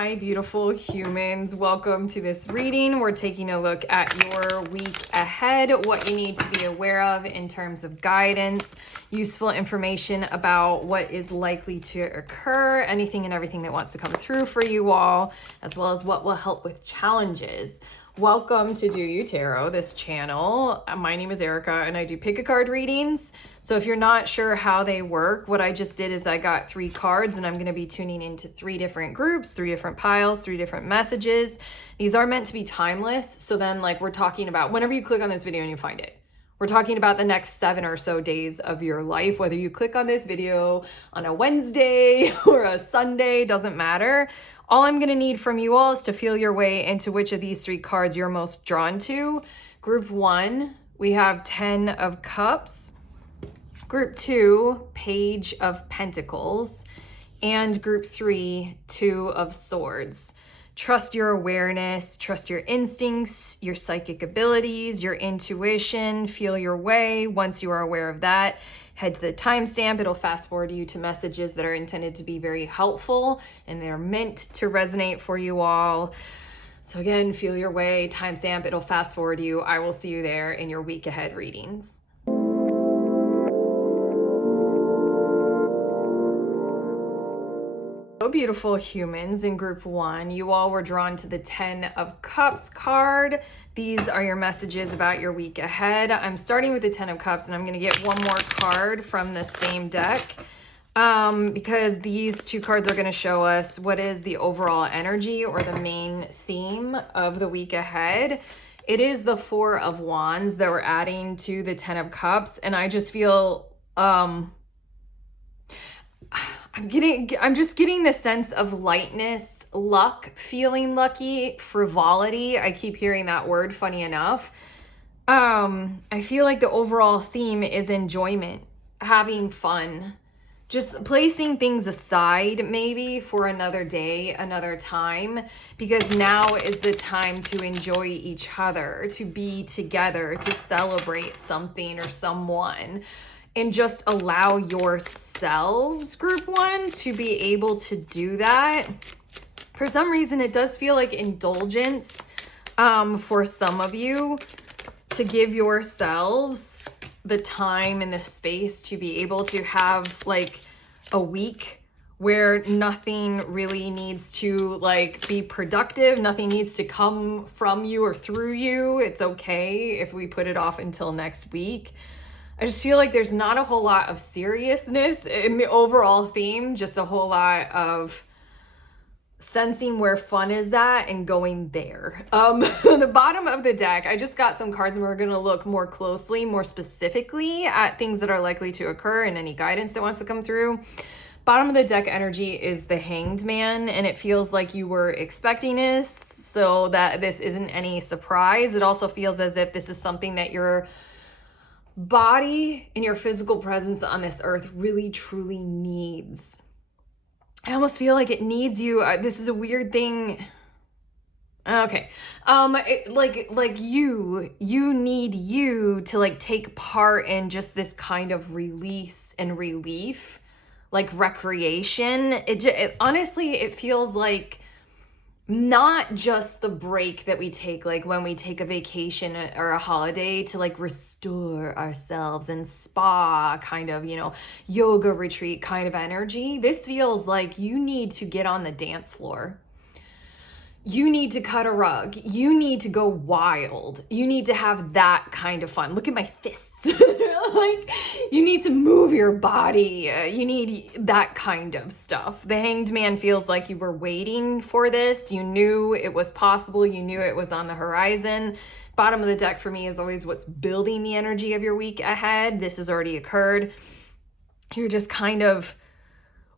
Hi, beautiful humans. Welcome to this reading. We're taking a look at your week ahead, what you need to be aware of in terms of guidance, useful information about what is likely to occur, anything and everything that wants to come through for you all, as well as what will help with challenges. Welcome to Do You Tarot, this channel. My name is Erica and I do pick a card readings. So if you're not sure how they work, what I just did is I got 3 cards and I'm going to be tuning into 3 different groups, 3 different piles, 3 different messages. These are meant to be timeless. So then we're talking about whenever you click on this video and you find it. We're talking about the next 7 or so days of your life, whether you click on this video on a Wednesday or a Sunday, doesn't matter. All I'm going to need from you all is to feel your way into which of these 3 cards you're most drawn to. Group 1, we have 10 of Cups. Group 2, Page of Pentacles. And group 3, 2 of Swords. Trust your awareness, trust your instincts, your psychic abilities, your intuition, feel your way. Once you are aware of that, head to the timestamp. It'll fast forward you to messages that are intended to be very helpful and they're meant to resonate for you all. So again, feel your way, timestamp, it'll fast forward you. I will see you there in your week ahead readings. So beautiful humans, in group 1, you all were drawn to the 10 of Cups card. These are your messages about your week ahead. I'm starting with the 10 of Cups and I'm going to get one more card from the same deck because these 2 cards are going to show us what is the overall energy or the main theme of the week ahead. It is the 4 of Wands that we're adding to the 10 of Cups, and I just feel I'm just getting the sense of lightness, luck, feeling lucky, frivolity. I keep hearing that word, funny enough. I feel like the overall theme is enjoyment, having fun, just placing things aside maybe for another day, another time, because now is the time to enjoy each other, to be together, to celebrate something or someone. And just allow yourselves, group 1, to be able to do that. For some reason, it does feel like indulgence for some of you to give yourselves the time and the space to be able to have a week where nothing really needs to be productive. Nothing needs to come from you or through you. It's okay if we put it off until next week. I just feel like there's not a whole lot of seriousness in the overall theme, just a whole lot of sensing where fun is at and going there. The bottom of the deck, I just got some cards and we're going to look more closely, more specifically at things that are likely to occur and any guidance that wants to come through. Bottom of the deck energy is the Hanged Man, and it feels like you were expecting this, so that this isn't any surprise. It also feels as if this is something that your body and your physical presence on this earth really truly needs. I almost feel like it needs you. This is a weird thing. Okay. You need you to take part in just this kind of release and relief, like recreation. Honestly, it feels like not just the break that we take, when we take a vacation or a holiday to restore ourselves and spa kind of, yoga retreat kind of energy. This feels like you need to get on the dance floor. You need to cut a rug. You need to go wild. You need to have that kind of fun. Look at my fists. You need to move your body. You need that kind of stuff. The Hanged Man feels like you were waiting for this. You knew it was possible. You knew it was on the horizon. Bottom of the deck for me is always what's building the energy of your week ahead. This has already occurred. You're just kind of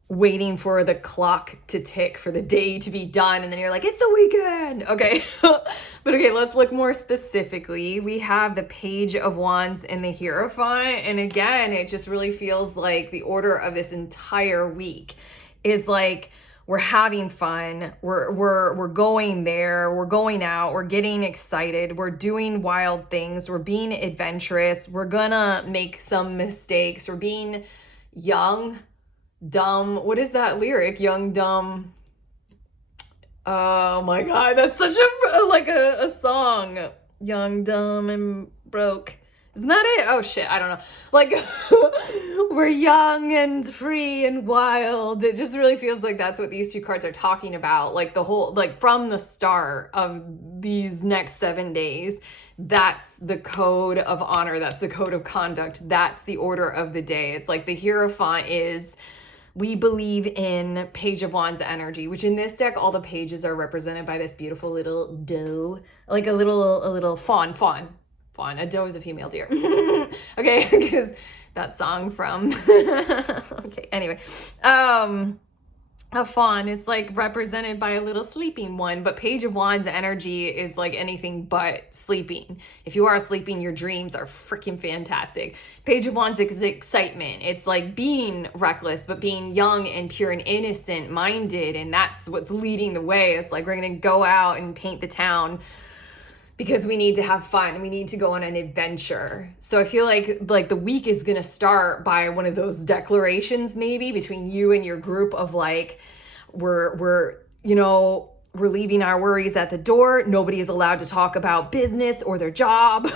waiting for the clock to tick, for the day to be done, and then you're like, it's the weekend. Okay. But okay, let's look more specifically. We have the Page of Wands and the Hierophant, and again, it just really feels like the order of this entire week is we're having fun, we're going there, we're going out, we're getting excited, we're doing wild things, we're being adventurous, we're gonna make some mistakes, we're being young, dumb. What is that lyric? Young, dumb, Oh my God, that's such a song. Young, dumb, and broke. Isn't that it? Oh shit, I don't know. Like, we're young and free and wild. It just really feels like that's what these two cards are talking about. Like the whole, like from the start of these next 7 days, that's the code of honor. That's the code of conduct. That's the order of the day. It's like the Hierophant is, we believe in Page of Wands energy, which in this deck, all the pages are represented by this beautiful little doe, like a little fawn. A doe is a female deer. Okay, because that song from, okay, anyway. A fawn is like represented by a little sleeping one, but Page of Wands energy is like anything but sleeping. If you are sleeping, your dreams are freaking fantastic. Page of Wands is excitement. It's like being reckless, but being young and pure and innocent minded. And that's what's leading the way. It's like, we're going to go out and paint the town because we need to have fun. We need to go on an adventure. So I feel like the week is going to start by one of those declarations, maybe between you and your group of like, we're leaving our worries at the door. Nobody is allowed to talk about business or their job.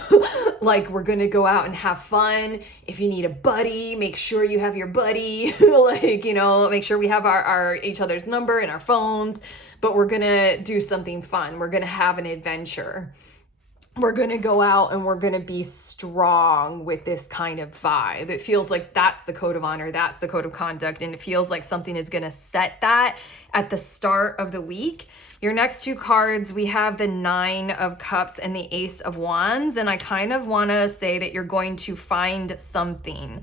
Like, we're going to go out and have fun. If you need a buddy, make sure you have your buddy. Like, make sure we have our each other's number in our phones, but we're going to do something fun. We're going to have an adventure. We're going to go out and we're going to be strong with this kind of vibe. It feels like that's the code of honor. That's the code of conduct. And it feels like something is going to set that at the start of the week. Your next two cards, we have the 9 of Cups and the Ace of Wands. And I kind of want to say that you're going to find something,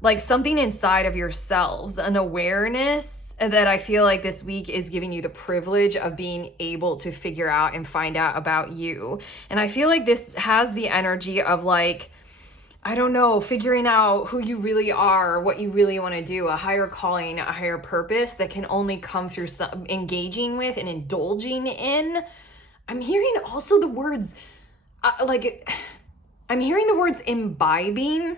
like something inside of yourselves, an awareness that I feel like this week is giving you the privilege of being able to figure out and find out about you. And I feel like this has the energy of like, I don't know, figuring out who you really are, what you really want to do, a higher calling, a higher purpose that can only come through engaging with and indulging in. I'm hearing also the words, I'm hearing the words imbibing.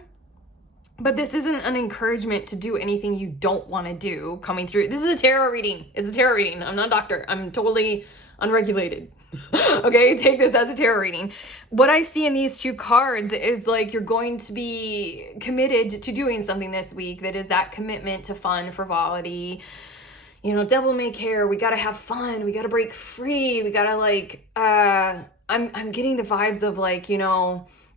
But this isn't an encouragement to do anything you don't want to do coming through. This is a tarot reading. It's a tarot reading. I'm not a doctor. I'm totally unregulated. Okay, take this as a tarot reading. What I see in these two cards is like you're going to be committed to doing something this week that is that commitment to fun, frivolity. Devil may care. We got to have fun. We got to break free. We got to like, I'm getting the vibes of like,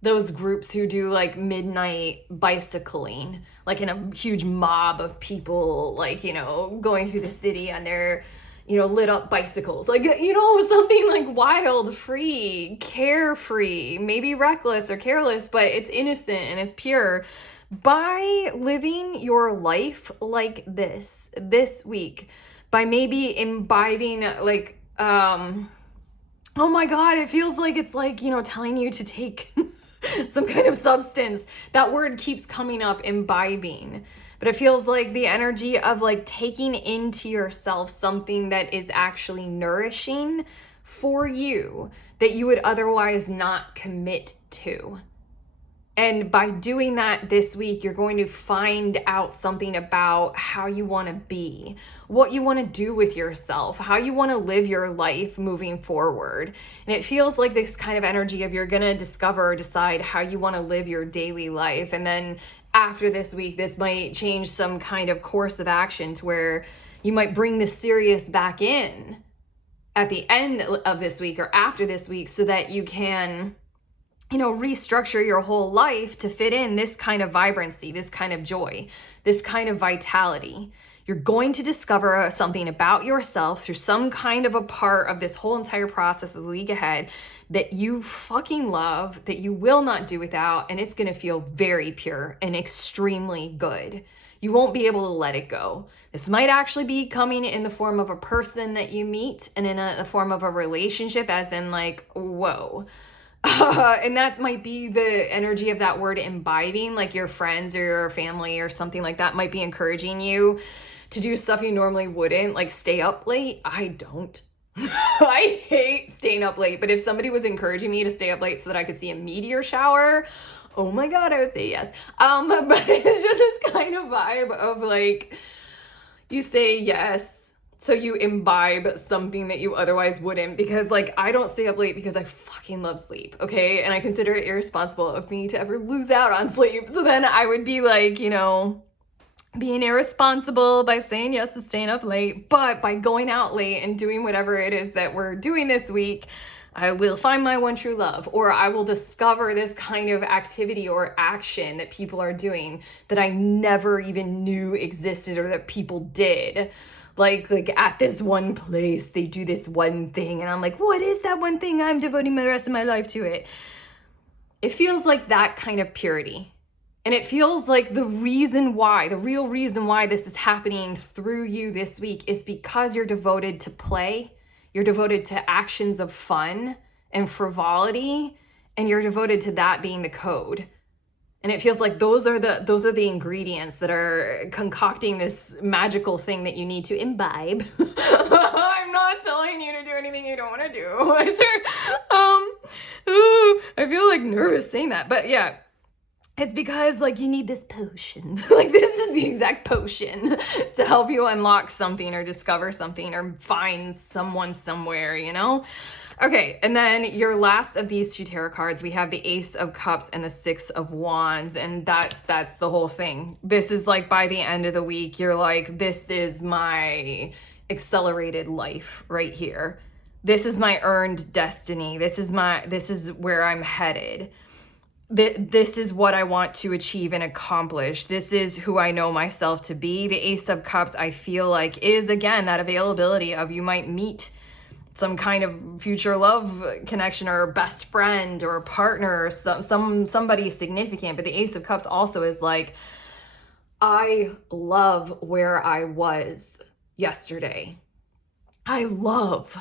those groups who do like midnight bicycling, like in a huge mob of people, like, going through the city on their, lit up bicycles, like, something like wild, free, carefree, maybe reckless or careless, but it's innocent and it's pure. By living your life like this week, by maybe imbibing like, oh my God, it feels like it's like, telling you to take some kind of substance. That word keeps coming up, imbibing. But it feels like the energy of like taking into yourself something that is actually nourishing for you that you would otherwise not commit to. And by doing that this week, you're going to find out something about how you want to be, what you want to do with yourself, how you want to live your life moving forward. And it feels like this kind of energy of you're going to discover, decide how you want to live your daily life. And then after this week, this might change some kind of course of action to where you might bring the serious back in at the end of this week or after this week so that you can restructure your whole life to fit in this kind of vibrancy, this kind of joy, this kind of vitality. You're going to discover something about yourself through some kind of a part of this whole entire process of the week ahead that you fucking love, that you will not do without, and it's going to feel very pure and extremely good. You won't be able to let it go. This might actually be coming in the form of a person that you meet and in a form of a relationship, as in like, whoa. And that might be the energy of that word imbibing, like your friends or your family or something like that might be encouraging you to do stuff you normally wouldn't, like stay up late. I don't. I hate staying up late, but if somebody was encouraging me to stay up late so that I could see a meteor shower, oh my God, I would say yes. But it's just this kind of vibe of like, you say yes So you imbibe something that you otherwise wouldn't, because like I don't stay up late because I fucking love sleep, okay? And I consider it irresponsible of me to ever lose out on sleep. So then I would be like, you know, being irresponsible by saying yes to staying up late. But by going out late and doing whatever it is that we're doing this week, I will find my one true love, or I will discover this kind of activity or action that people are doing that I never even knew existed or that people did. Like at this one place, they do this one thing, and I'm like, what is that one thing? I'm devoting the rest of my life to it. It feels like that kind of purity. And it feels like the real reason why this is happening through you this week is because you're devoted to play, you're devoted to actions of fun and frivolity, and you're devoted to that being the code. And it feels like those are the ingredients that are concocting this magical thing that you need to imbibe. I'm not telling you to do anything you don't want to do. I feel like nervous saying that, but yeah. It's because like you need this potion. Like this is the exact potion to help you unlock something or discover something or find someone somewhere, you know? Okay, and then your last of these two tarot cards, we have the Ace of Cups and the Six of Wands, and that's the whole thing. This is like by the end of the week, you're like, this is my accelerated life right here. This is my earned destiny. This is where I'm headed. This is what I want to achieve and accomplish. This is who I know myself to be. The Ace of Cups, I feel like, is again that availability of you might meet some kind of future love connection or best friend or partner or somebody significant. But the Ace of Cups also is like, I love where I was yesterday. I love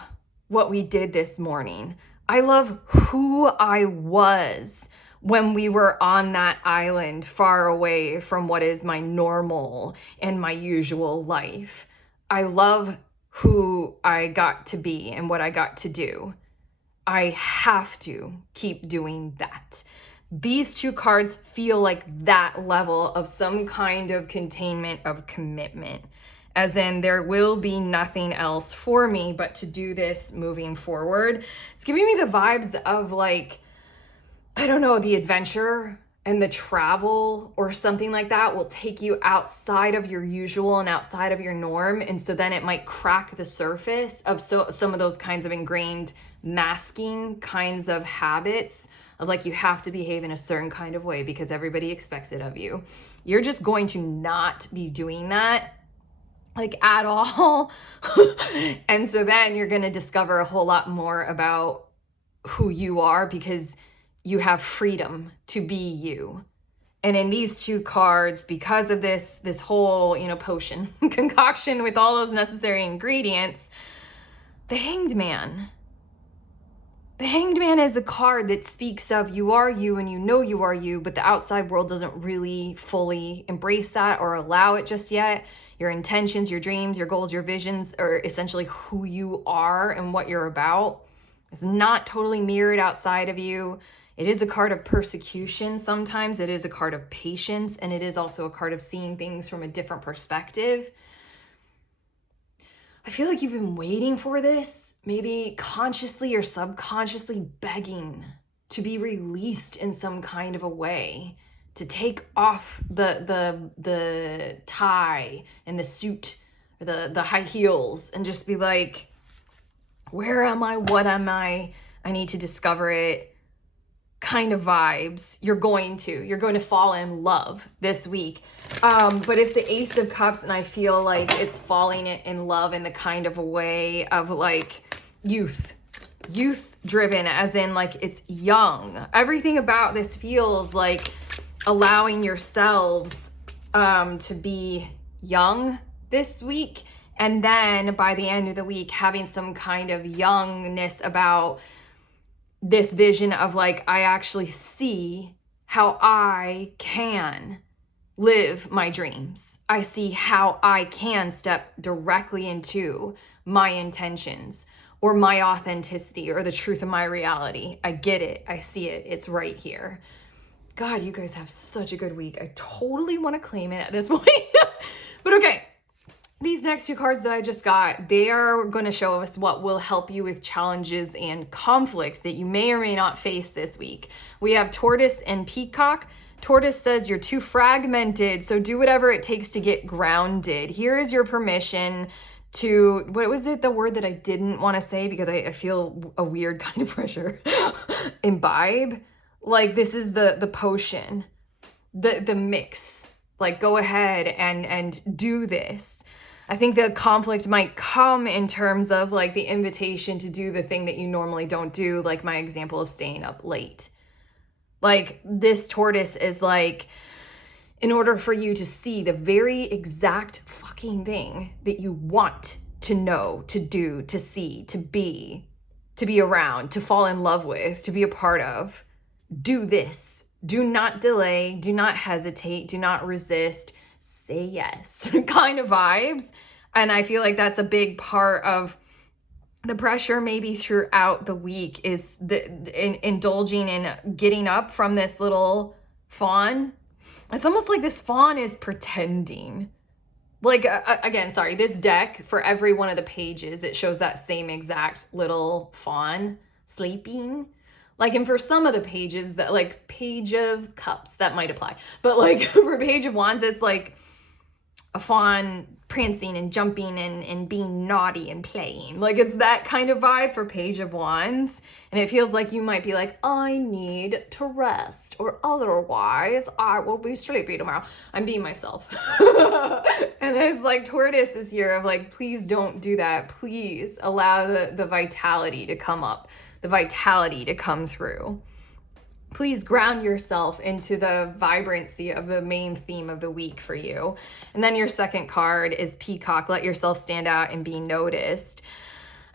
what we did this morning. I love who I was when we were on that island far away from what is my normal and my usual life. I love who I got to be and what I got to do. I have to keep doing that. These two cards feel like that level of some kind of containment of commitment, as in there will be nothing else for me but to do this moving forward. It's giving me the vibes of like, I don't know, the adventure and the travel or something like that will take you outside of your usual and outside of your norm. And so then it might crack the surface of some of those kinds of ingrained masking kinds of habits of like, you have to behave in a certain kind of way because everybody expects it of you. You're just going to not be doing that like at all. And so then you're going to discover a whole lot more about who you are because you have freedom to be you. And in these two cards, because of this whole, you know, potion concoction with all those necessary ingredients, the Hanged Man. The Hanged Man is a card that speaks of you are you and you know you are you, but the outside world doesn't really fully embrace that or allow it just yet. Your intentions, your dreams, your goals, your visions are essentially who you are and what you're about. It's not totally mirrored outside of you. It is a card of persecution sometimes. It is a card of patience, and it is also a card of seeing things from a different perspective. I feel like you've been waiting for this, maybe consciously or subconsciously begging to be released in some kind of a way, to take off the tie and the suit, or the high heels, and just be like, where am I? What am I? I need to discover it. Kind of vibes. You're going to fall in love this week. But it's the Ace of Cups, and I feel like it's falling in love in the kind of a way of like youth driven, as in like it's young. Everything about this feels like allowing yourselves to be young this week, and then by the end of the week having some kind of youngness about this vision of like, I actually see how I can live my dreams. I see how I can step directly into my intentions or my authenticity or the truth of my reality. I get it. I see it. It's right here. God, you guys have such a good week. I totally want to claim it at this point. But okay. These next two cards that I just got, they are going to show us what will help you with challenges and conflict that you may or may not face this week. We have Tortoise and Peacock. Tortoise says you're too fragmented, so do whatever it takes to get grounded. Here is your permission to, what was it, the word that I didn't want to say because I feel a weird kind of pressure? Imbibe. Like, this is the potion, the mix. Like, go ahead and do this. I think the conflict might come in terms of like the invitation to do the thing that you normally don't do, like my example of staying up late. Like, this tortoise is like, in order for you to see the very exact fucking thing that you want to know, to do, to see, to be around, to fall in love with, to be a part of, do this. Do not delay, do not hesitate, do not resist, say yes kind of vibes. And I feel like that's a big part of the pressure maybe throughout the week, is indulging in getting up from this little fawn. It's almost like this fawn is pretending. Like, again, sorry, this deck, for every one of the pages, it shows that same exact little fawn sleeping. Like, and for some of the pages, that like Page of Cups, that might apply. But like for Page of Wands, it's like a fawn prancing and jumping and being naughty and playing. Like, it's that kind of vibe for Page of Wands. And it feels like you might be like, I need to rest, or otherwise I will be sleepy tomorrow. I'm being myself. And it's like Tortoise is here of like, please don't do that. Please allow the vitality to come up, the vitality to come through. Please ground yourself into the vibrancy of the main theme of the week for you. And then your second card is Peacock. Let yourself stand out and be noticed.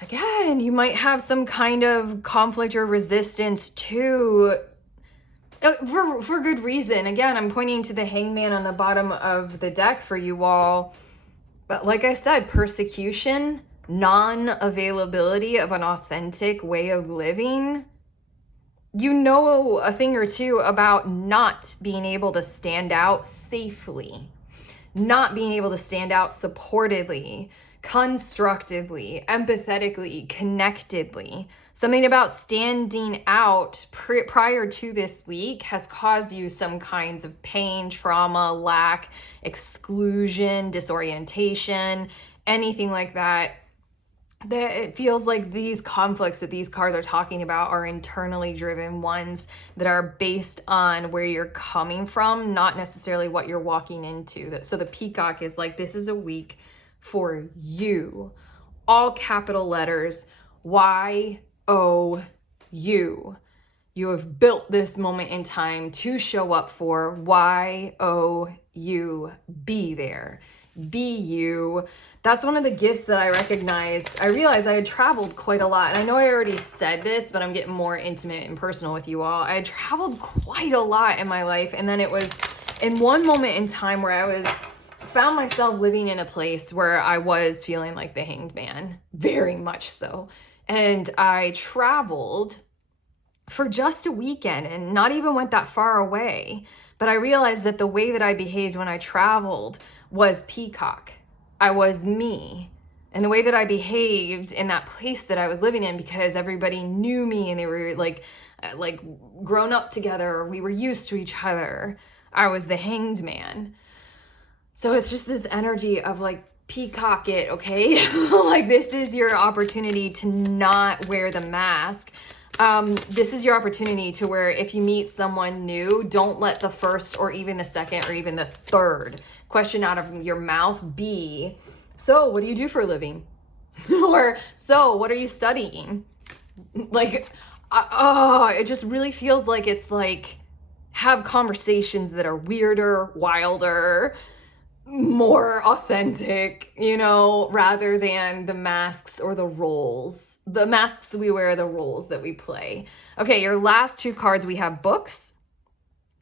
Again, you might have some kind of conflict or resistance to, for good reason. Again, I'm pointing to the Hangman on the bottom of the deck for you all. But like I said, persecution, non-availability of an authentic way of living. You know a thing or two about not being able to stand out safely, not being able to stand out supportedly, constructively, empathetically, connectedly. Something about standing out prior to this week has caused you some kinds of pain, trauma, lack, exclusion, disorientation, anything like that. That it feels like these conflicts that these cards are talking about are internally driven ones that are based on where you're coming from, not necessarily what you're walking into. So the Peacock is like, this is a week for you. All capital letters, Y-O-U. You have built this moment in time to show up for. Y-O-U. Be there. Be you. That's one of the gifts that I recognized. I realized I had traveled quite a lot. And I know I already said this, but I'm getting more intimate and personal with you all. I had traveled quite a lot in my life. And then it was in one moment in time where I found myself living in a place where I was feeling like the Hanged Man, very much so. And I traveled for just a weekend and not even went that far away. But I realized that the way that I behaved when I traveled was Peacock. I was me. And the way that I behaved in that place that I was living in, because everybody knew me and they were like grown up together, we were used to each other, I was the Hanged Man. So it's just this energy of like, peacock it, okay? Like, this is your opportunity to not wear the mask. This is your opportunity to where if you meet someone new, don't let the first or even the second or even the third question out of your mouth be, so what do you do for a living? Or, so what are you studying? Like, it just really feels like it's like, have conversations that are weirder, wilder, more authentic, you know, rather than the masks or the roles. The masks we wear, the roles that we play. Okay, your last two cards, we have books.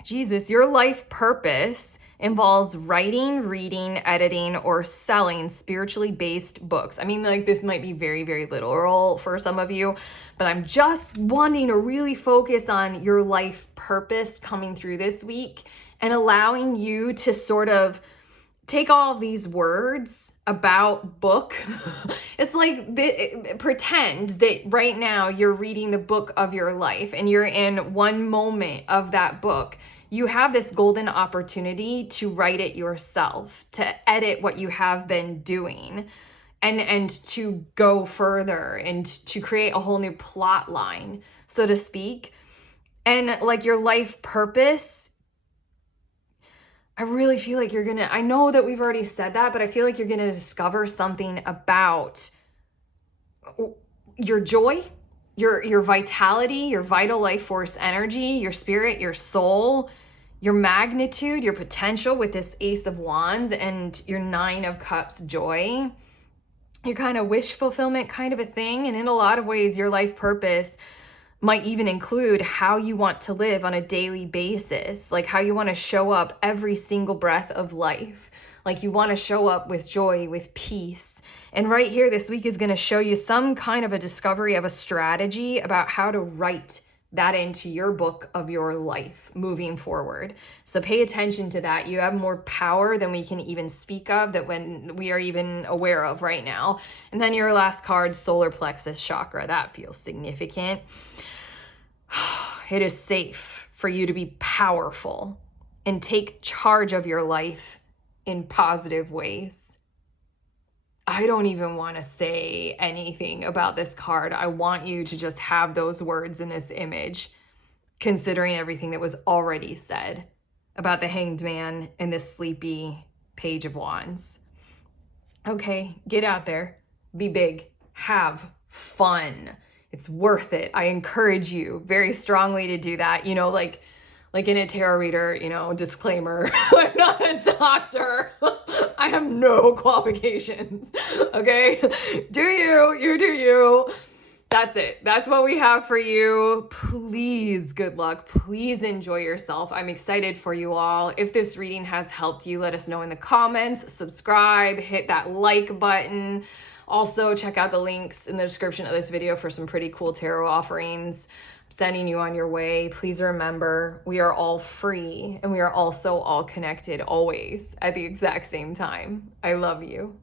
Jesus, your life purpose involves writing, reading, editing, or selling spiritually based books. I mean, like, this might be very, very literal for some of you, but I'm just wanting to really focus on your life purpose coming through this week and allowing you to sort of take all of these words about book. It's like pretend that right now you're reading the book of your life and you're in one moment of that book. You have this golden opportunity to write it yourself, to edit what you have been doing, and to go further and to create a whole new plot line, so to speak. And like your life purpose, I really feel like I know that we've already said that, but I feel like you're gonna discover something about your joy, your vitality, your vital life force energy, your spirit, your soul, your magnitude, your potential with this Ace of Wands and your Nine of Cups joy, your kind of wish fulfillment kind of a thing. And in a lot of ways, your life purpose might even include how you want to live on a daily basis, like how you want to show up every single breath of life. Like you want to show up with joy, with peace. And right here, this week is going to show you some kind of a discovery of a strategy about how to write that into your book of your life moving forward. So pay attention to that. You have more power than we can even speak of, that when we are even aware of right now. And then your last card, solar plexus chakra, that feels significant. It is safe for you to be powerful and take charge of your life in positive ways. I don't even want to say anything about this card. I want you to just have those words in this image, considering everything that was already said about the Hanged Man and this sleepy Page of Wands. Okay, get out there, be big, have fun. It's worth it. I encourage you very strongly to do that. You know, like in a tarot reader, you know, disclaimer, I'm not a doctor. I have no qualifications. Okay? Do you do you. That's it. That's what we have for you. Please, good luck. Please enjoy yourself. I'm excited for you all. If this reading has helped you, let us know in the comments. Subscribe, hit that like button. Also, check out the links in the description of this video for some pretty cool tarot offerings. I'm sending you on your way. Please remember, we are all free and we are also all connected always at the exact same time. I love you.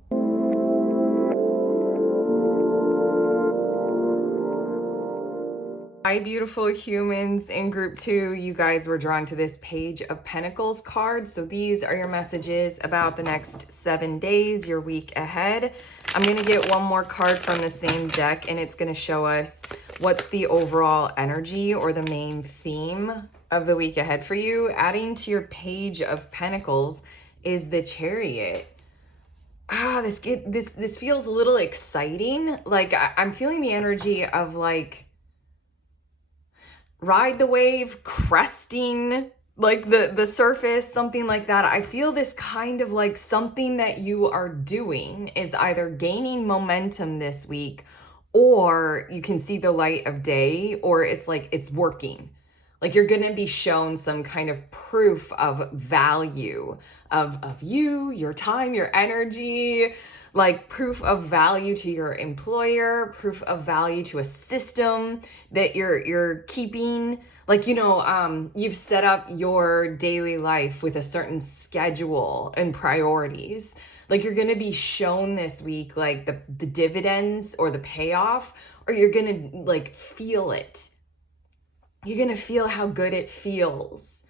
Hi, beautiful humans in group 2. You guys were drawn to this Page of Pentacles card. So these are your messages about the next 7 days, your week ahead. I'm going to get one more card from the same deck, and it's going to show us what's the overall energy or the main theme of the week ahead for you. Adding to your Page of Pentacles is the Chariot. This feels a little exciting. Like I'm feeling the energy of like ride the wave, cresting like the surface, something like that. I feel this kind of like something that you are doing is either gaining momentum this week, or you can see the light of day, or it's like it's working. Like you're going to be shown some kind of proof of value of you, your time, your energy, like proof of value to your employer, proof of value to a system that you're keeping. Like, you know, you've set up your daily life with a certain schedule and priorities. Like you're going to be shown this week, like the dividends or the payoff, or you're going to like feel it. You're going to feel how good it feels.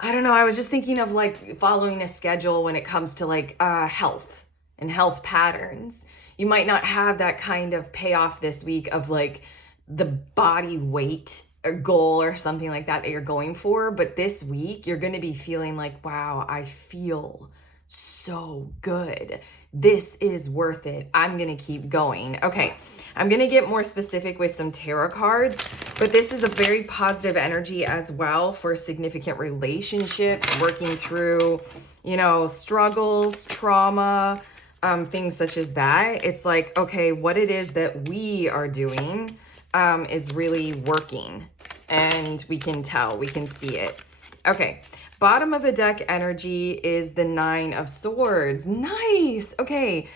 I don't know. I was just thinking of like following a schedule when it comes to like health and health patterns. You might not have that kind of payoff this week of like the body weight or goal or something like that you're going for. But this week, you're going to be feeling like, wow, I feel so good. This is worth it. I'm going to keep going. Okay, I'm going to get more specific with some tarot cards, but this is a very positive energy as well for significant relationships, working through, you know, struggles, trauma, things such as that. It's like, okay, what it is that we are doing is really working, and we can tell, we can see it. Okay, bottom of the deck energy is the Nine of Swords. Nice. Okay,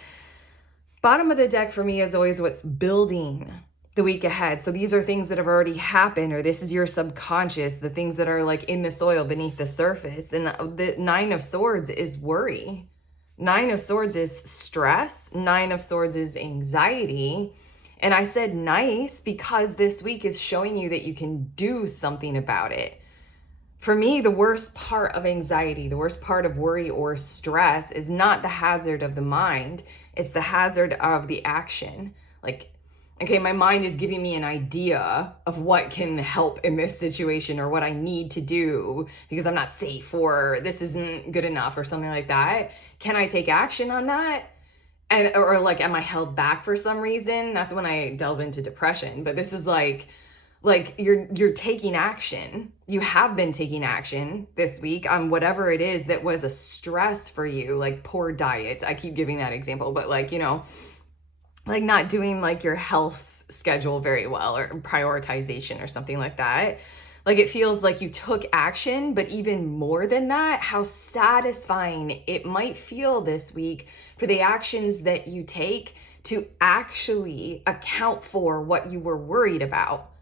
bottom of the deck for me is always what's building. the week ahead. So these are things that have already happened, or this is your subconscious, the things that are like in the soil beneath the surface. And the Nine of Swords is worry. Nine of Swords is stress. Nine of Swords is anxiety. And I said nice because this week is showing you that you can do something about it. For me, the worst part of anxiety, the worst part of worry or stress is not the hazard of the mind, it's the hazard of the action. Like, okay, my mind is giving me an idea of what can help in this situation or what I need to do because I'm not safe or this isn't good enough or something like that. Can I take action on that? And or like, am I held back for some reason? That's when I delve into depression. But this is like you're taking action. You have been taking action this week on whatever it is that was a stress for you, like poor diet. I keep giving that example, but like, you know, like not doing like your health schedule very well or prioritization or something like that. Like it feels like you took action, but even more than that, how satisfying it might feel this week for the actions that you take to actually account for what you were worried about,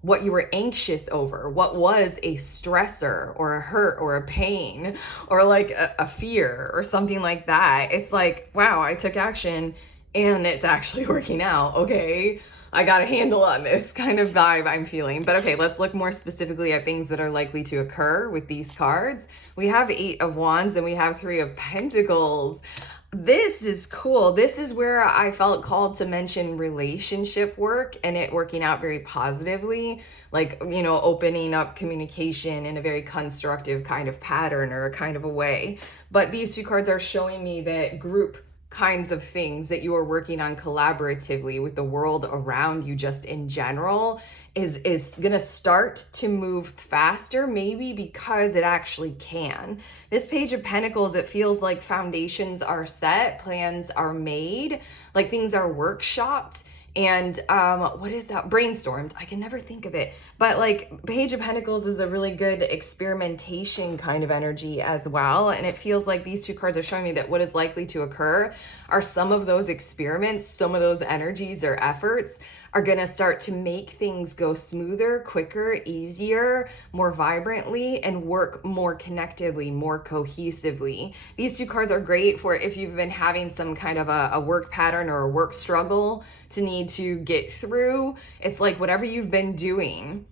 what you were anxious over, what was a stressor or a hurt or a pain or like a fear or something like that. It's like, wow, I took action and it's actually working out. Okay, I got a handle on this kind of vibe I'm feeling. But okay, let's look more specifically at things that are likely to occur with these cards. We have Eight of Wands and we have Three of Pentacles. This is cool. This is where I felt called to mention relationship work and it working out very positively, like, you know, opening up communication in a very constructive kind of pattern or a kind of a way. But these two cards are showing me that group kinds of things that you are working on collaboratively with the world around you just in general is going to start to move faster, maybe because it actually can. This Page of Pentacles, it feels like foundations are set, plans are made, like things are workshopped. And what is that? Brainstormed. I can never think of it. But like Page of Pentacles is a really good experimentation kind of energy as well. And it feels like these two cards are showing me that what is likely to occur are some of those experiments, some of those energies or efforts are going to start to make things go smoother, quicker, easier, more vibrantly, and work more connectedly, more cohesively. These two cards are great for if you've been having some kind of a work pattern or a work struggle to need to get through. It's like whatever you've been doing,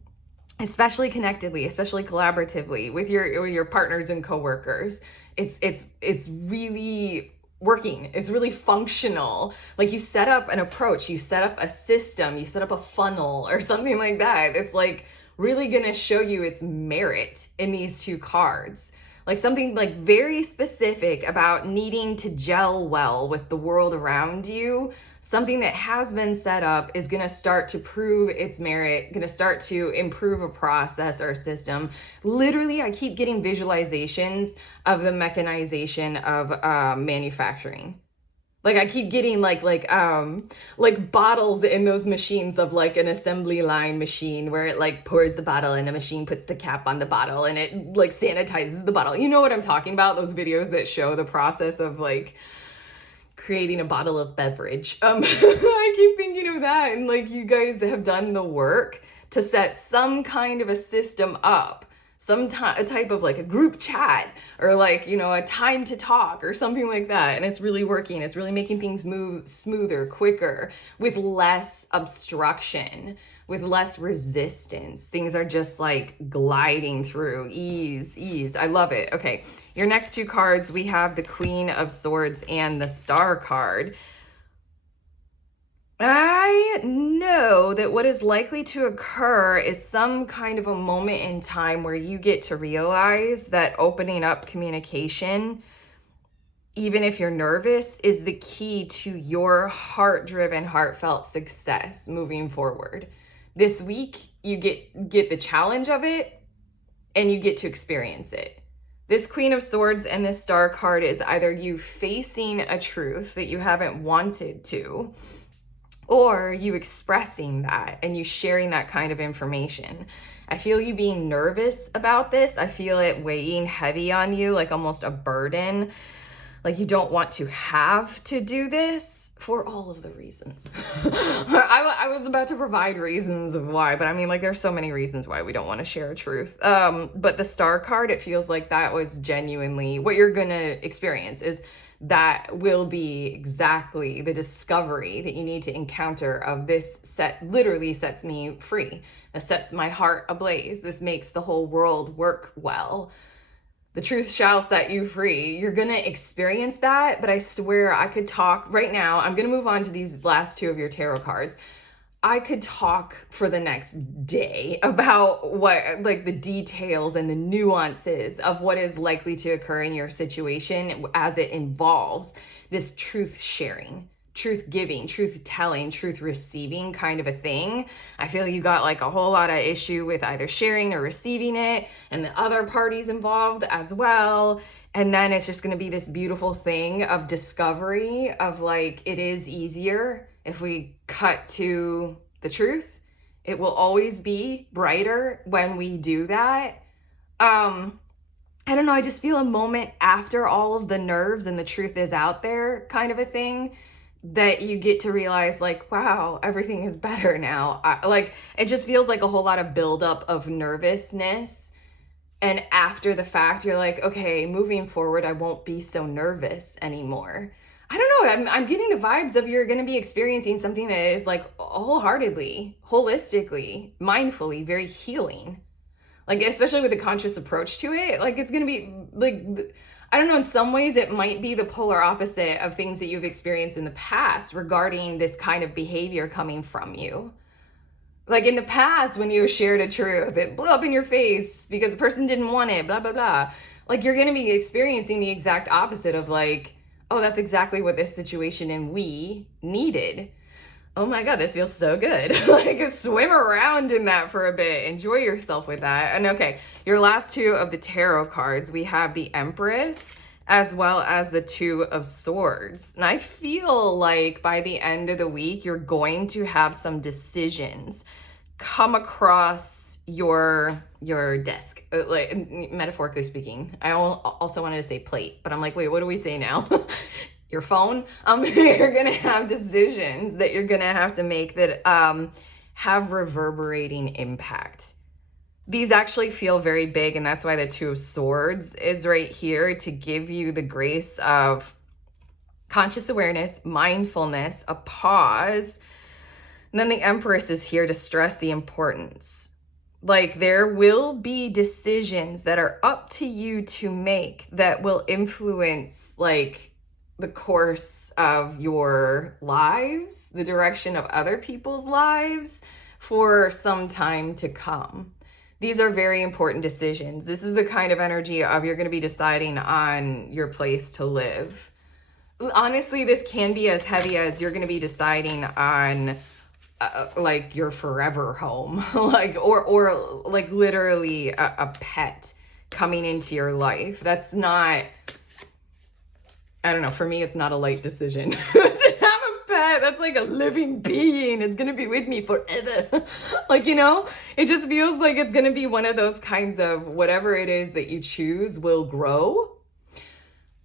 especially connectedly, especially collaboratively with your partners and coworkers, it's really working. It's really functional. Like you set up an approach, you set up a system, you set up a funnel or something like that. It's like really gonna show you its merit in these two cards. Like something like very specific about needing to gel well with the world around you. Something that has been set up is going to start to prove its merit, going to start to improve a process or a system. Literally, I keep getting visualizations of the mechanization of manufacturing. Like I keep getting like bottles in those machines of like an assembly line machine where it like pours the bottle and the machine puts the cap on the bottle and it like sanitizes the bottle. You know what I'm talking about? Those videos that show the process of like creating a bottle of beverage. I keep thinking of that, and like you guys have done the work to set some kind of a system up, some a type of like a group chat or like, you know, a time to talk or something like that. And it's really working. It's really making things move smoother, quicker, with less obstruction, with less resistance. Things are just like gliding through, ease. I love it. Okay, your next two cards, we have the Queen of Swords and the Star card. I know that what is likely to occur is some kind of a moment in time where you get to realize that opening up communication, even if you're nervous, is the key to your heart-driven, heartfelt success moving forward. This week, you get the challenge of it and you get to experience it. This Queen of Swords and this Star card is either you facing a truth that you haven't wanted to, or you expressing that and you sharing that kind of information. I feel you being nervous about this. I feel it weighing heavy on you, like almost a burden. Like, you don't want to have to do this for all of the reasons. I was about to provide reasons of why, but I mean, like, there's so many reasons why we don't want to share truth. But the Star card, it feels like that was genuinely what you're going to experience, is that will be exactly the discovery that you need to encounter of this literally sets me free. This sets my heart ablaze. This makes the whole world work well. The truth shall set you free. You're going to experience that, but I swear I could talk right now. I'm going to move on to these last two of your tarot cards. I could talk for the next day about what, like, the details and the nuances of what is likely to occur in your situation as it involves this truth sharing, truth giving, truth telling, truth receiving kind of a thing. I feel you got like a whole lot of issue with either sharing or receiving it, and the other parties involved as well. And then it's just going to be this beautiful thing of discovery of, like, it is easier if we cut to the truth. It will always be brighter when we do that. I don't know, I just feel a moment after all of the nerves and the truth is out there kind of a thing, that you get to realize, like, wow, everything is better now. Like, it just feels like a whole lot of buildup of nervousness. And after the fact, you're like, okay, moving forward, I won't be so nervous anymore. I don't know. I'm getting the vibes of you're going to be experiencing something that is, like, wholeheartedly, holistically, mindfully, very healing. Like, especially with a conscious approach to it. Like, it's going to be, like, I don't know, in some ways it might be the polar opposite of things that you've experienced in the past regarding this kind of behavior coming from you. Like, in the past, when you shared a truth, it blew up in your face because the person didn't want it, blah, blah, blah. Like, you're going to be experiencing the exact opposite of, like, oh, that's exactly what this situation and we needed. Oh my God, this feels so good. Like, swim around in that for a bit. Enjoy yourself with that. And okay, your last two of the tarot cards, we have the Empress as well as the Two of Swords. And I feel like by the end of the week, you're going to have some decisions come across your desk, like, metaphorically speaking. I also wanted to say plate, but I'm like, wait, what do we say now? Your phone. You're gonna have decisions that you're gonna have to make that have reverberating impact. These actually feel very big, and that's why the Two of Swords is right here to give you the grace of conscious awareness, mindfulness, a pause. And then the Empress is here to stress the importance. Like, there will be decisions that are up to you to make that will influence, like, the course of your lives, the direction of other people's lives for some time to come. These are very important decisions. This is the kind of energy of you're going to be deciding on your place to live. Honestly, this can be as heavy as you're going to be deciding on like your forever home, like, or like literally a pet coming into your life. That's not, I don't know, for me, it's not a light decision to have a pet. That's like a living being. It's going to be with me forever. Like, you know, it just feels like it's going to be one of those kinds of whatever it is that you choose will grow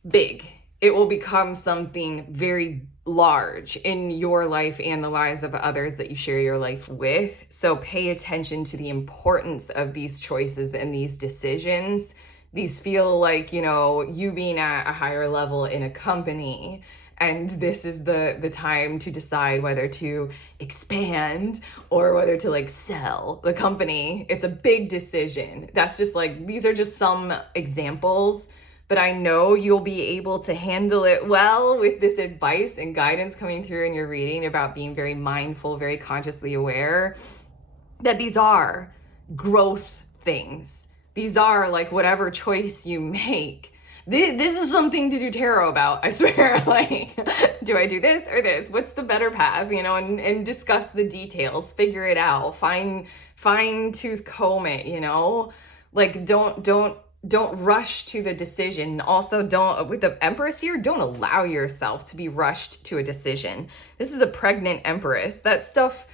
big. It will become something very large in your life and the lives of others that you share your life with. So pay attention to the importance of these choices and these decisions. These feel like, you know, you being at a higher level in a company, and this is the time to decide whether to expand or whether to, like, sell the company. It's a big decision. That's just like, these are just some examples, but I know you'll be able to handle it well with this advice and guidance coming through in your reading about being very mindful, very consciously aware that these are growth things. These are, like, whatever choice you make. This is something to do tarot about, I swear. Like, do I do this or this? What's the better path? You know, and discuss the details, figure it out, fine tooth comb it, you know? Like, don't rush to the decision. Also, don't, with the Empress here, don't allow yourself to be rushed to a decision. This is a pregnant Empress. That stuff,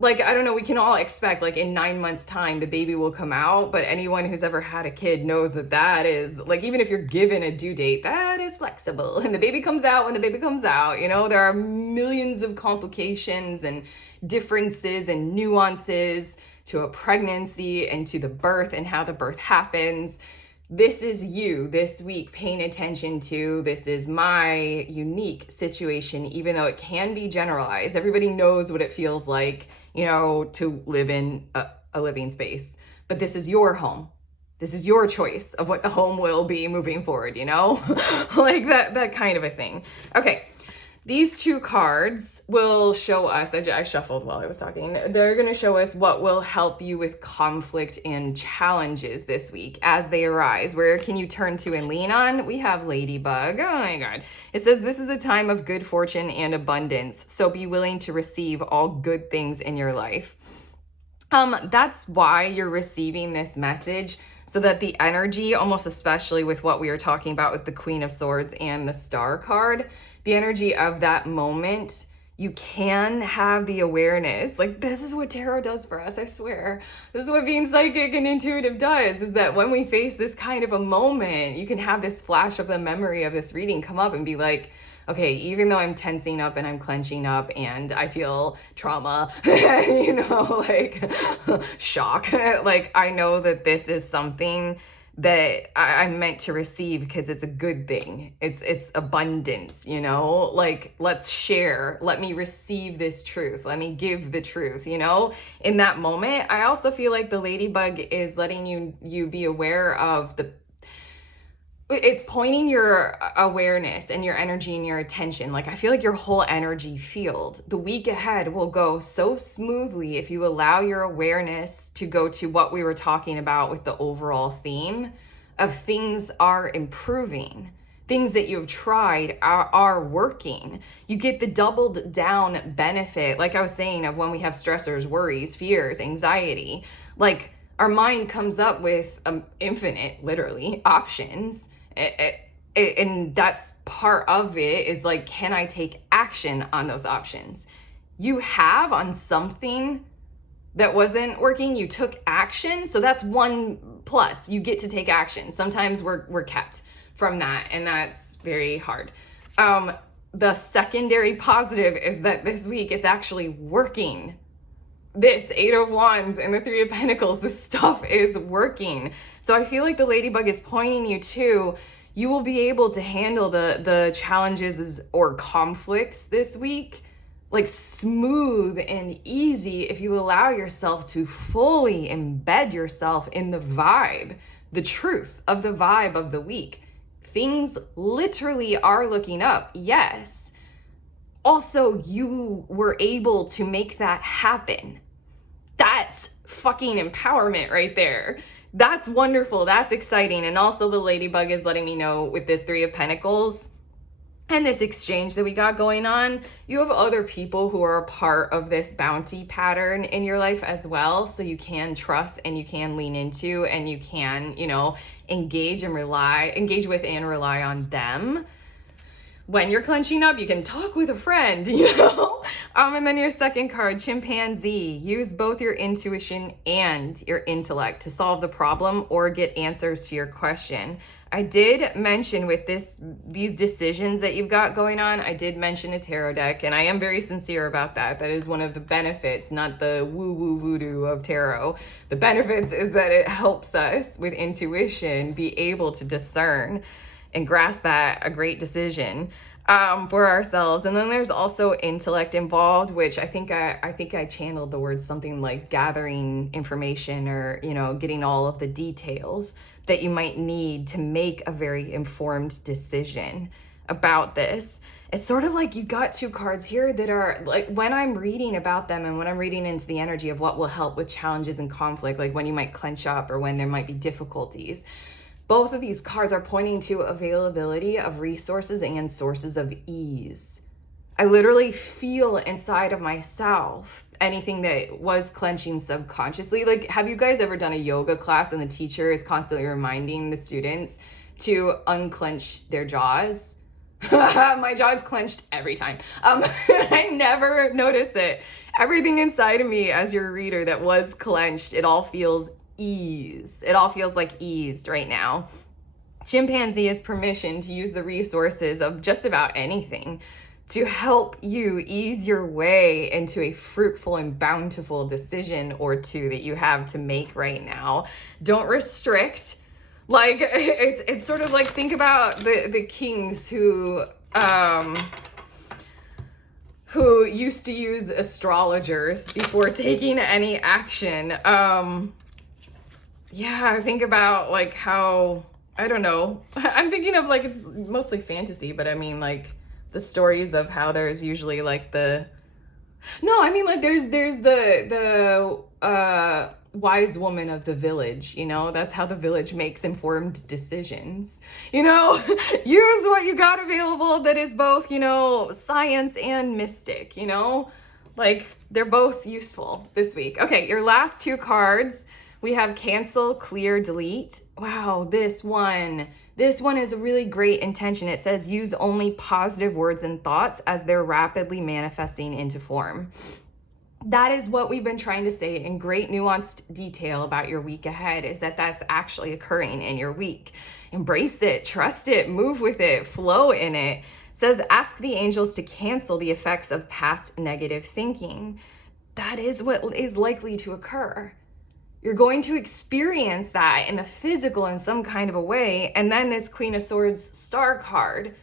like, I don't know, we can all expect like in 9 months time, the baby will come out, but anyone who's ever had a kid knows that that is like, even if you're given a due date, that is flexible and the baby comes out when the baby comes out. You know, there are millions of complications and differences and nuances to a pregnancy and to the birth and how the birth happens. This is you this week paying attention to. This is my unique situation, even though it can be generalized. Everybody knows what it feels like, you know, to live in a living space. But this is your home. This is your choice of what the home will be moving forward, you know? Like that kind of a thing. Okay. These two cards will show us, I shuffled while I was talking, they're going to show us what will help you with conflict and challenges this week as they arise. Where can you turn to and lean on? We have Ladybug. Oh my God. It says, this is a time of good fortune and abundance, so be willing to receive all good things in your life. That's why you're receiving this message, so that the energy, almost especially with what we were talking about with the Queen of Swords and the Star card, the energy of that moment, you can have the awareness. Like, this is what tarot does for us, I swear. This is what being psychic and intuitive does, is that when we face this kind of a moment, you can have this flash of the memory of this reading come up and be like, okay, even though I'm tensing up and I'm clenching up and I feel trauma, you know, like shock, like I know that this is something that I'm meant to receive because it's a good thing. It's abundance, you know, like let's share, let me receive this truth. Let me give the truth, you know, in that moment. I also feel like the ladybug is letting you be aware of it's pointing your awareness and your energy and your attention. Like, I feel like your whole energy field, the week ahead will go so smoothly if you allow your awareness to go to what we were talking about with the overall theme of things are improving. Things that you've tried are working. You get the doubled down benefit, like I was saying, of when we have stressors, worries, fears, anxiety. Like, our mind comes up with infinite, literally, options. And that's part of it, is like, can I take action on those options? You have on something that wasn't working, you took action. So that's one plus. You get to take action. Sometimes we're kept from that, and that's very hard. The secondary positive is that this week it's actually working. This Eight of Wands and the Three of Pentacles, this stuff is working. So I feel like the ladybug is pointing you to, you will be able to handle the challenges or conflicts this week like smooth and easy if you allow yourself to fully embed yourself in the vibe, the truth of the vibe of the week. Things literally are looking up, yes. Also, you were able to make that happen. That's fucking empowerment right there. That's wonderful. That's exciting. And also the ladybug is letting me know with the Three of Pentacles and this exchange that we got going on, you have other people who are a part of this bounty pattern in your life as well. So you can trust and you can lean into and you can, you know, engage with and rely on them. When you're clenching up, you can talk with a friend, you know? And then your second card, Chimpanzee. Use both your intuition and your intellect to solve the problem or get answers to your question. I did mention with these decisions that you've got going on, I did mention a tarot deck, and I am very sincere about that. That is one of the benefits, not the woo-woo voodoo of tarot. The benefits is that it helps us with intuition be able to discern and grasp at a great decision for ourselves. And then there's also intellect involved, which I think I channeled the word something like gathering information or, you know, getting all of the details that you might need to make a very informed decision about this. It's sort of like you got two cards here that are like, when I'm reading about them and when I'm reading into the energy of what will help with challenges and conflict, like when you might clench up or when there might be difficulties, both of these cards are pointing to availability of resources and sources of ease. I literally feel inside of myself anything that was clenching subconsciously. Like, have you guys ever done a yoga class and the teacher is constantly reminding the students to unclench their jaws? My jaw is clenched every time. I never notice it. Everything inside of me as your reader that was clenched, it all feels ease. It all feels like eased right now. Chimpanzee has permission to use the resources of just about anything to help you ease your way into a fruitful and bountiful decision or two that you have to make right now. Don't restrict. Like it's sort of like, think about the kings who used to use astrologers before taking any action. Yeah, think about like how, I don't know. I'm thinking of like, it's mostly fantasy, but I mean like the stories of how there's usually like like there's the wise woman of the village, you know, that's how the village makes informed decisions, you know. Use what you got available that is both, you know, science and mystic, you know, like they're both useful this week. Okay, your last two cards, we have cancel, clear, delete. Wow, this one is a really great intention. It says use only positive words and thoughts as they're rapidly manifesting into form. That is what we've been trying to say in great nuanced detail about your week ahead, is that that's actually occurring in your week. Embrace it, trust it, move with it, flow in it. It says ask the angels to cancel the effects of past negative thinking. That is what is likely to occur. You're going to experience that in the physical in some kind of a way. And then this Queen of Swords star card,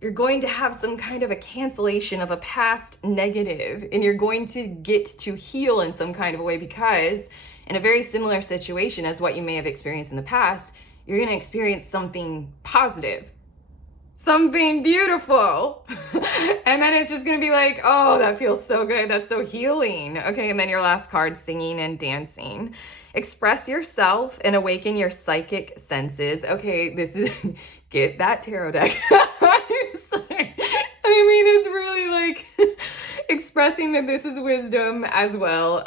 you're going to have some kind of a cancellation of a past negative, and you're going to get to heal in some kind of a way, because in a very similar situation as what you may have experienced in the past, you're going to experience something positive, something beautiful. And then it's just going to be like, oh, that feels so good. That's so healing. Okay. And then your last card, singing and dancing. Express yourself and awaken your psychic senses. Okay. This is, get that tarot deck. I mean, it's really like expressing that this is wisdom as well.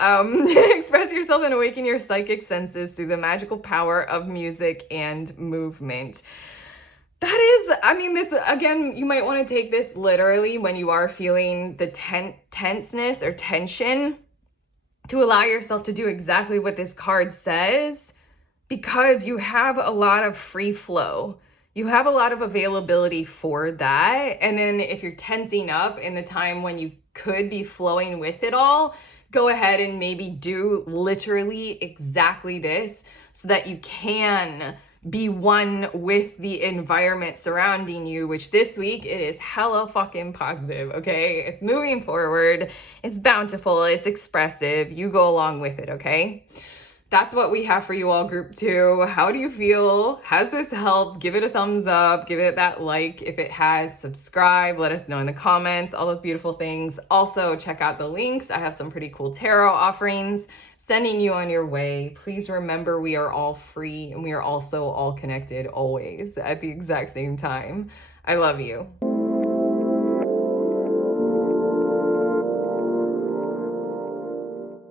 Express yourself and awaken your psychic senses through the magical power of music and movement. That is, I mean, this, again, you might want to take this literally when you are feeling the tenseness or tension, to allow yourself to do exactly what this card says, because you have a lot of free flow. You have a lot of availability for that. And then if you're tensing up in the time when you could be flowing with it all, go ahead and maybe do literally exactly this, so that you can be one with the environment surrounding you, which this week it is hella fucking positive, okay? It's moving forward, it's bountiful, it's expressive. You go along with it, okay? That's what we have for you all, group 2. How do you feel? Has this helped? Give it a thumbs up, give it that like if it has, subscribe, let us know in the comments, all those beautiful things. Also, check out the links. I have some pretty cool tarot offerings sending you on your way. Please remember, we are all free and we are also all connected always at the exact same time. I love you.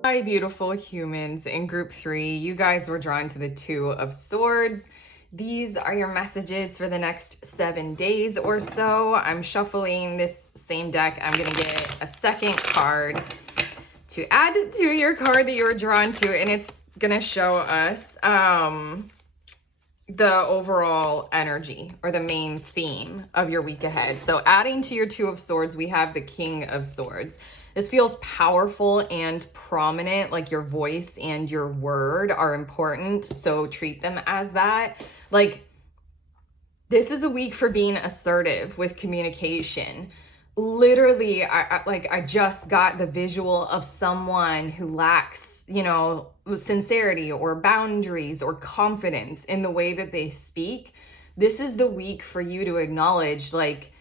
Hi, beautiful humans in group 3. You guys were drawn to the 2 of Swords. These are your messages for the next 7 days or so. I'm shuffling this same deck. I'm going to get a second card to add to your card that you were drawn to, and it's going to show us the overall energy or the main theme of your week ahead. So adding to your 2 of Swords, we have the King of Swords. This feels powerful and prominent, like your voice and your word are important, so treat them as that. Like, this is a week for being assertive with communication. Literally, I just got the visual of someone who lacks, you know, sincerity or boundaries or confidence in the way that they speak. This is the week for you to acknowledge, like,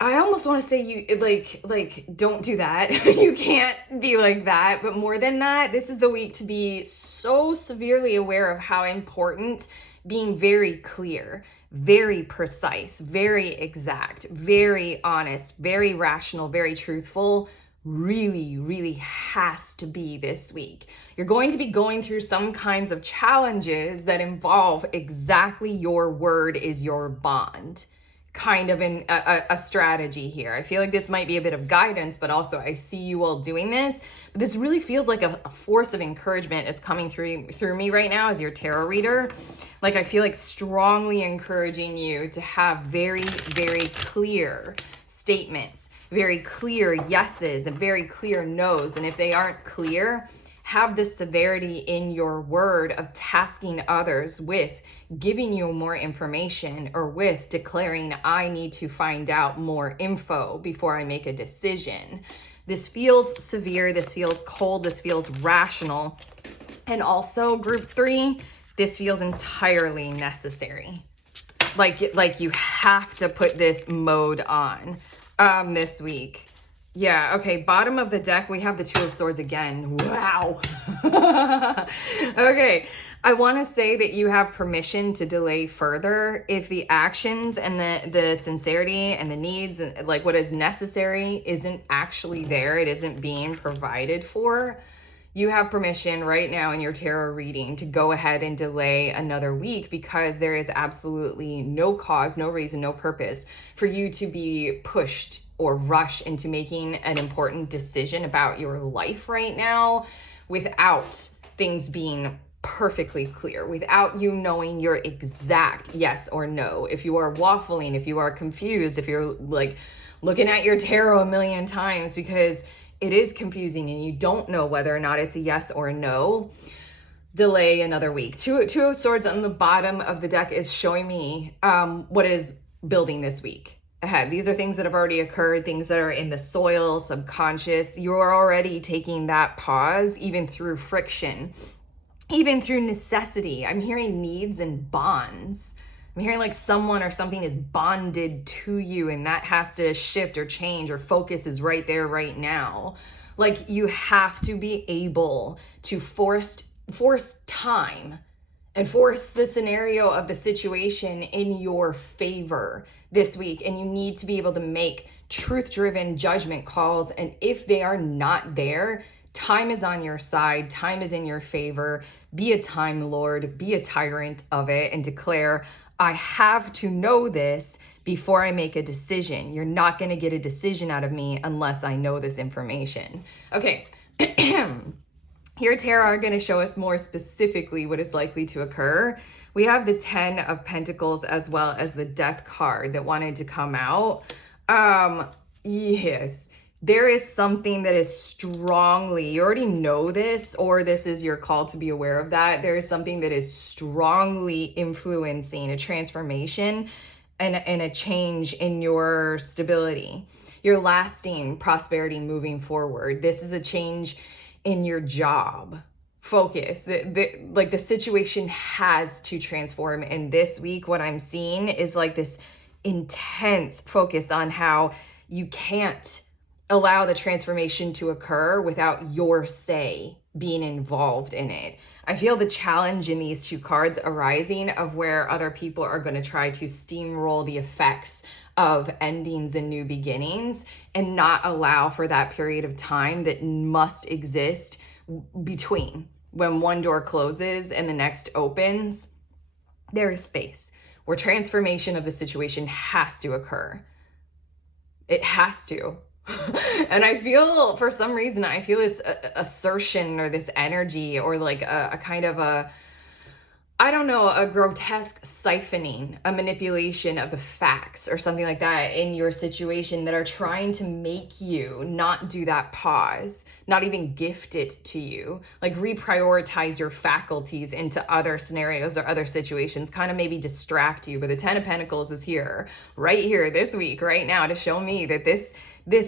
I almost want to say you like don't do that. You can't be like that. But more than that, this is the week to be so severely aware of how important being very clear, very precise, very exact, very honest, very rational, very truthful really, really has to be this week. You're going to be going through some kinds of challenges that involve exactly your word is your bond. kind of in a strategy here. I feel like this might be a bit of guidance, but also I see you all doing this. But this really feels like a force of encouragement is coming through me right now as your tarot reader. Like I feel like strongly encouraging you to have very, very clear statements, very clear yeses and very clear nos. And if they aren't clear, have the severity in your word of tasking others with giving you more information or with declaring, I need to find out more info before I make a decision. This feels severe. This feels cold. This feels rational. And also, group 3, this feels entirely necessary. Like you have to put this mode on this week. Yeah, okay, bottom of the deck, we have the Two of Swords again. Wow. Okay, I want to say that you have permission to delay further if the actions and the sincerity and the needs, and like what is necessary isn't actually there, it isn't being provided for. You have permission right now in your tarot reading to go ahead and delay another week because there is absolutely no cause, no reason, no purpose for you to be pushed or rush into making an important decision about your life right now without things being perfectly clear, without you knowing your exact yes or no. If you are waffling, if you are confused, if you're like looking at your tarot a million times because it is confusing and you don't know whether or not it's a yes or a no, delay another week. Two of Swords on the bottom of the deck is showing me what is building this week ahead. These are things that have already occurred, things that are in the soil, subconscious. You're already taking that pause, even through friction, even through necessity. I'm hearing needs and bonds. I'm hearing like someone or something is bonded to you and that has to shift or change, or focus is right there right now. Like you have to be able to force time and force the scenario of the situation in your favor this week. And you need to be able to make truth-driven judgment calls. And if they are not there, time is on your side, time is in your favor. Be a time lord, be a tyrant of it, and declare, I have to know this before I make a decision. You're not going to get a decision out of me unless I know this information. Okay. Here, tarot are going to show us more specifically what is likely to occur. We have the 10 of Pentacles as well as the Death card that wanted to come out. Yes, there is something that is strongly, you already know this, or this is your call to be aware of that. There is something that is strongly influencing a transformation and a change in your stability, your lasting prosperity moving forward. This is a change in your job focus. Like the situation has to transform. And this week, what I'm seeing is like this intense focus on how you can't allow the transformation to occur without your say being involved in it. I feel the challenge in these two cards arising of where other people are going to try to steamroll the effects of endings and new beginnings and not allow for that period of time that must exist between when one door closes and the next opens. There is space where transformation of the situation has to occur. It has to. And I feel, for some reason, I feel this assertion or this energy or like a kind of a, I don't know, a grotesque siphoning, a manipulation of the facts or something like that in your situation that are trying to make you not do that pause, not even gift it to you, like reprioritize your faculties into other scenarios or other situations, kind of maybe distract you. But the 10 of Pentacles is here, right here this week, right now, to show me that this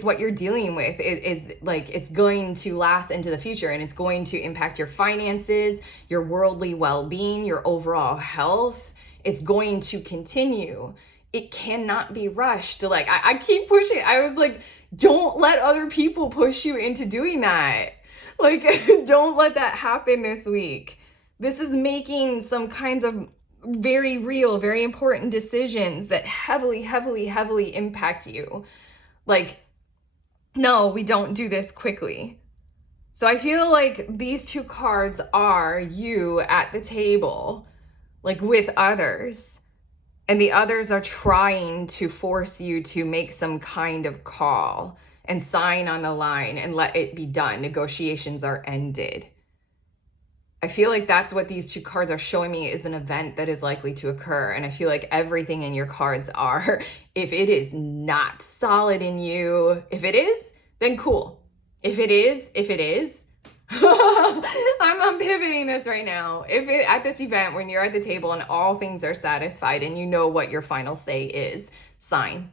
what you're dealing with is like, it's going to last into the future, and it's going to impact your finances, your worldly well-being, your overall health. It's going to continue. It cannot be rushed. To like, I keep pushing. I was like, don't let other people push you into doing that. Like, don't let that happen this week. This is making some kinds of very real, very important decisions that heavily, heavily, heavily impact you. Like, no, we don't do this quickly. So I feel like these two cards are you at the table, like with others, and the others are trying to force you to make some kind of call and sign on the line and let it be done. Negotiations are ended. I feel like that's what these two cards are showing me, is an event that is likely to occur. And I feel like everything in your cards are, if it is not solid in you, if it is, then cool. If it is, I'm pivoting this right now. At this event, when you're at the table and all things are satisfied and you know what your final say is, sign.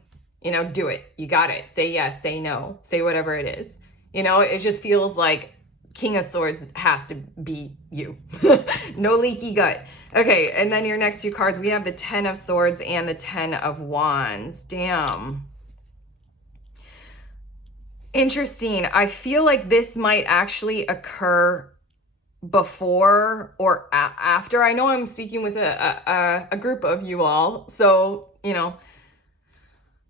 Do it. You got it. Say yes, say no, say whatever it is. It just feels like King of Swords has to be you. No leaky gut. Okay, and then your next two cards, we have the 10 of Swords and the 10 of Wands. Damn. Interesting. I feel like this might actually occur before or after. I know I'm speaking with a group of you all, so,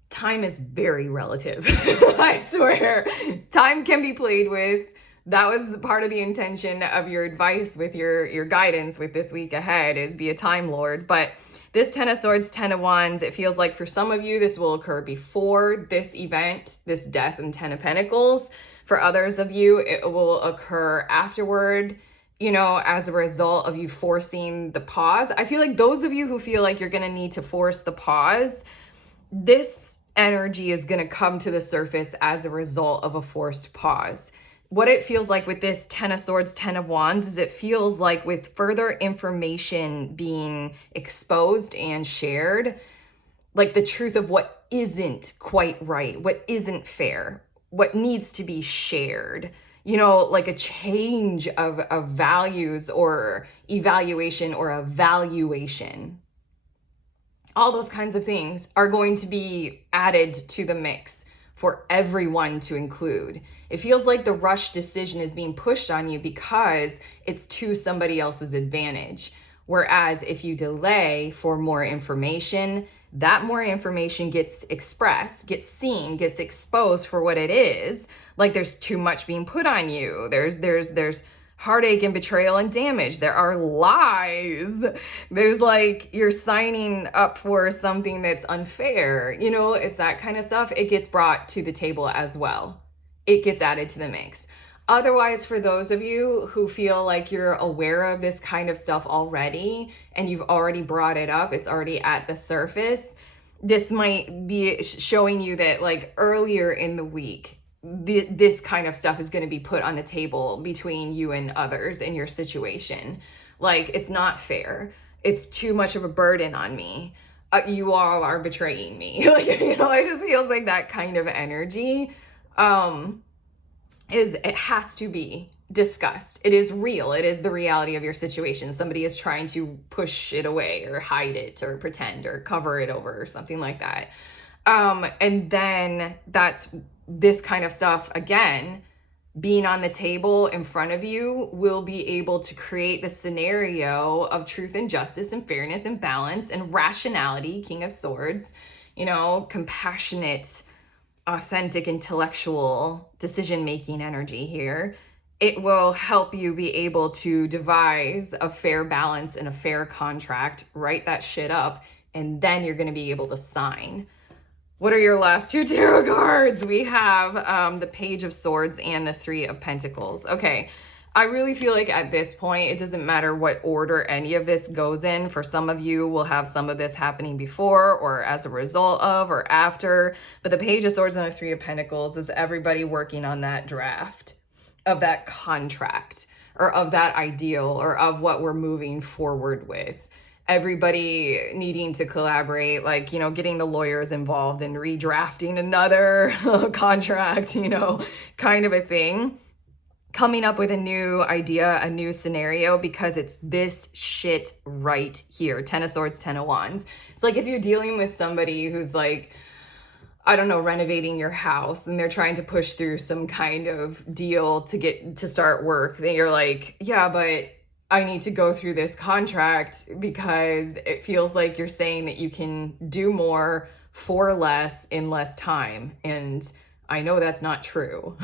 time is very relative. I swear. Time can be played with. That was part of the intention of your advice with your guidance with this week ahead, is be a time lord. But this 10 of Swords, 10 of Wands, it feels like for some of you, this will occur before this event, this death and 10 of Pentacles. For others of you, it will occur afterward, as a result of you forcing the pause. I feel like those of you who feel like you're going to need to force the pause, this energy is going to come to the surface as a result of a forced pause. What it feels like with this 10 of Swords, 10 of Wands, is it feels like with further information being exposed and shared, like the truth of what isn't quite right, what isn't fair, what needs to be shared, like a change of values or evaluation or evaluation. All those kinds of things are going to be added to the mix for everyone to include. It feels like the rush decision is being pushed on you because it's to somebody else's advantage. Whereas if you delay for more information, that more information gets expressed, gets seen, gets exposed for what it is. Like there's too much being put on you. There's heartache and betrayal and damage. There are lies. There's like you're signing up for something that's unfair. It's that kind of stuff. It gets brought to the table as well. It gets added to the mix. Otherwise, for those of you who feel like you're aware of this kind of stuff already and you've already brought it up, it's already at the surface, this might be showing you that like earlier in the week, this kind of stuff is going to be put on the table between you and others in your situation. Like, it's not fair. It's too much of a burden on me. You all are betraying me. Like, it just feels like that kind of energy it has to be discussed. It is real. It is the reality of your situation. Somebody is trying to push it away or hide it or pretend or cover it over or something like that. And then that's this kind of stuff, again, being on the table in front of you will be able to create the scenario of truth and justice and fairness and balance and rationality, King of Swords, compassionate, authentic, intellectual decision-making energy here. It will help you be able to devise a fair balance and a fair contract, write that shit up, and then you're going to be able to sign. What are your last two tarot cards? We have the Page of Swords and the Three of Pentacles. Okay, I really feel like at this point, it doesn't matter what order any of this goes in. For some of you, we'll have some of this happening before or as a result of or after. But the Page of Swords and the Three of Pentacles is everybody working on that draft of that contract or of that ideal or of what we're moving forward with. Everybody needing to collaborate, like, getting the lawyers involved and redrafting another contract, kind of a thing. Coming up with a new idea, a new scenario, because it's this shit right here. 10 of Swords, 10 of Wands. It's like if you're dealing with somebody who's like, I don't know, renovating your house and they're trying to push through some kind of deal to start work. Then you're like, yeah, but I need to go through this contract because it feels like you're saying that you can do more for less in less time. And I know that's not true.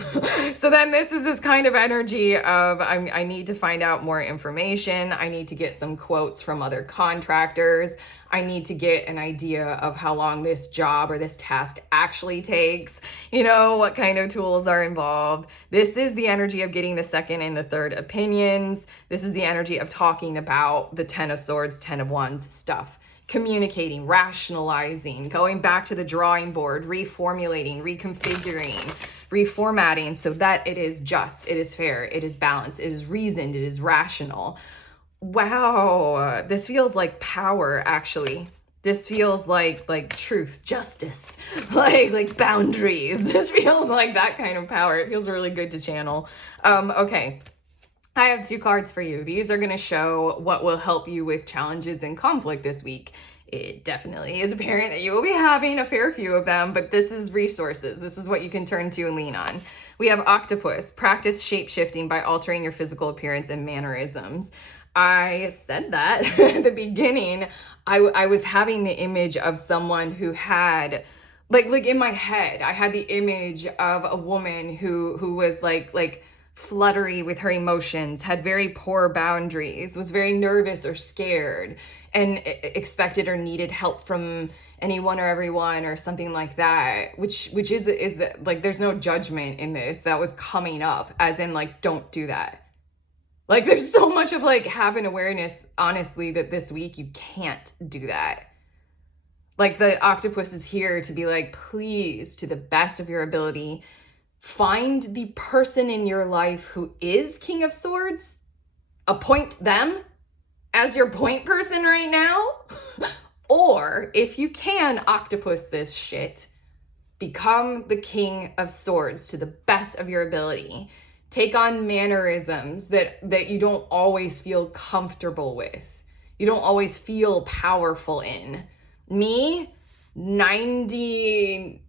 So then this is this kind of energy of I need to find out more information. I need to get some quotes from other contractors. I need to get an idea of how long this job or this task actually takes, what kind of tools are involved. This is the energy of getting the second and the third opinions. This is the energy of talking about the 10 of Swords, 10 of Wands stuff. Communicating, rationalizing, going back to the drawing board, reformulating, reconfiguring, reformatting so that it is just, it is fair, it is balanced, it is reasoned, it is rational. Wow, this feels like power, actually. This feels like truth, justice, like boundaries. This feels like that kind of power. It feels really good to channel. Okay. I have 2 cards for you. These are going to show what will help you with challenges and conflict this week. It definitely is apparent that you will be having a fair few of them, but this is resources. This is what you can turn to and lean on. We have Octopus. Practice shape-shifting by altering your physical appearance and mannerisms. I said that at the beginning. I was having the image of someone who had like in my head, I had the image of a woman who was like fluttery with her emotions, had very poor boundaries, was very nervous or scared, and expected or needed help from anyone or everyone or something like that, which is like, there's no judgment in this. That was coming up as in like, don't do that. Like there's so much of like, have an awareness, honestly, that this week you can't do that. Like the octopus is here to be like, please, to the best of your ability, find the person in your life who is King of Swords, appoint them as your point person right now, or if you can octopus this shit, become the King of Swords to the best of your ability. Take on mannerisms that you don't always feel comfortable with. You don't always feel powerful in. Me, 99%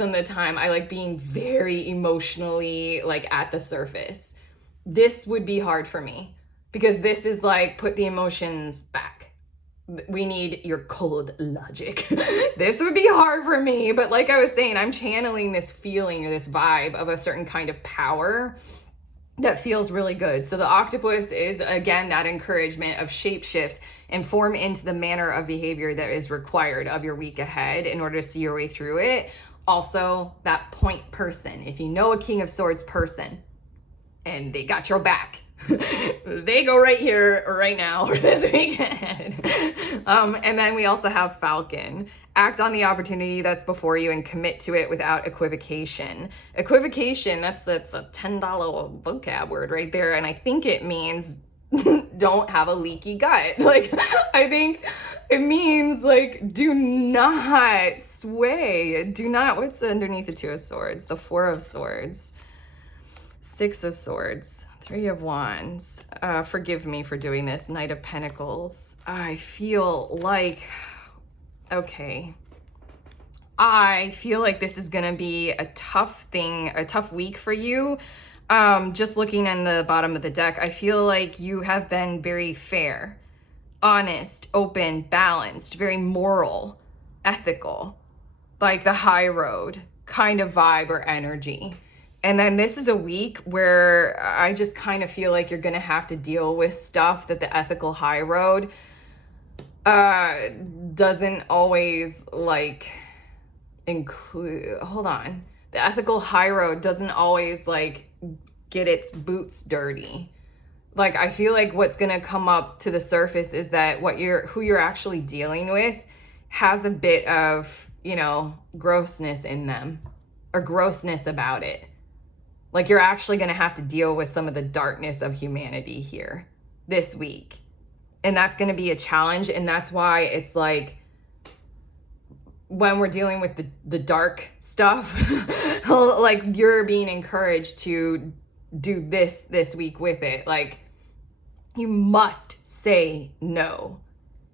of the time, I like being very emotionally like at the surface. This would be hard for me because this is like, put the emotions back. We need your cold logic. This would be hard for me, but like I was saying, I'm channeling this feeling or this vibe of a certain kind of power that feels really good. So the octopus is, again, that encouragement of shapeshift and form into the manner of behavior that is required of your week ahead in order to see your way through it. Also, that point person. If you know a King of Swords person and they got your back, they go right here, right now, or this weekend. And then we also have Falcon. Act on the opportunity that's before you and commit to it without equivocation. Equivocation, that's a $10 vocab word right there. And I think it means don't have a leaky gut. Like, I think it means like, do not sway. Do not, what's underneath the 2 of Swords? The 4 of Swords. 6 of Swords. 3 of Wands. Forgive me for doing this. Knight of Pentacles. I feel like, okay. I feel like this is going to be a tough thing, a tough week for you. Just looking in the bottom of the deck, I feel like you have been very fair, honest, open, balanced, very moral, ethical, like the high road kind of vibe or energy. And then this is a week where I just kind of feel like you're going to have to deal with stuff that the ethical high road doesn't always like include. Hold on. The ethical high road doesn't always like get its boots dirty. Like, I feel like what's going to come up to the surface is that who you're actually dealing with has a bit of, grossness in them or grossness about it. Like, you're actually going to have to deal with some of the darkness of humanity here this week. And that's going to be a challenge. And that's why it's like, when we're dealing with the dark stuff, like, you're being encouraged to do this week with it. Like, you must say no.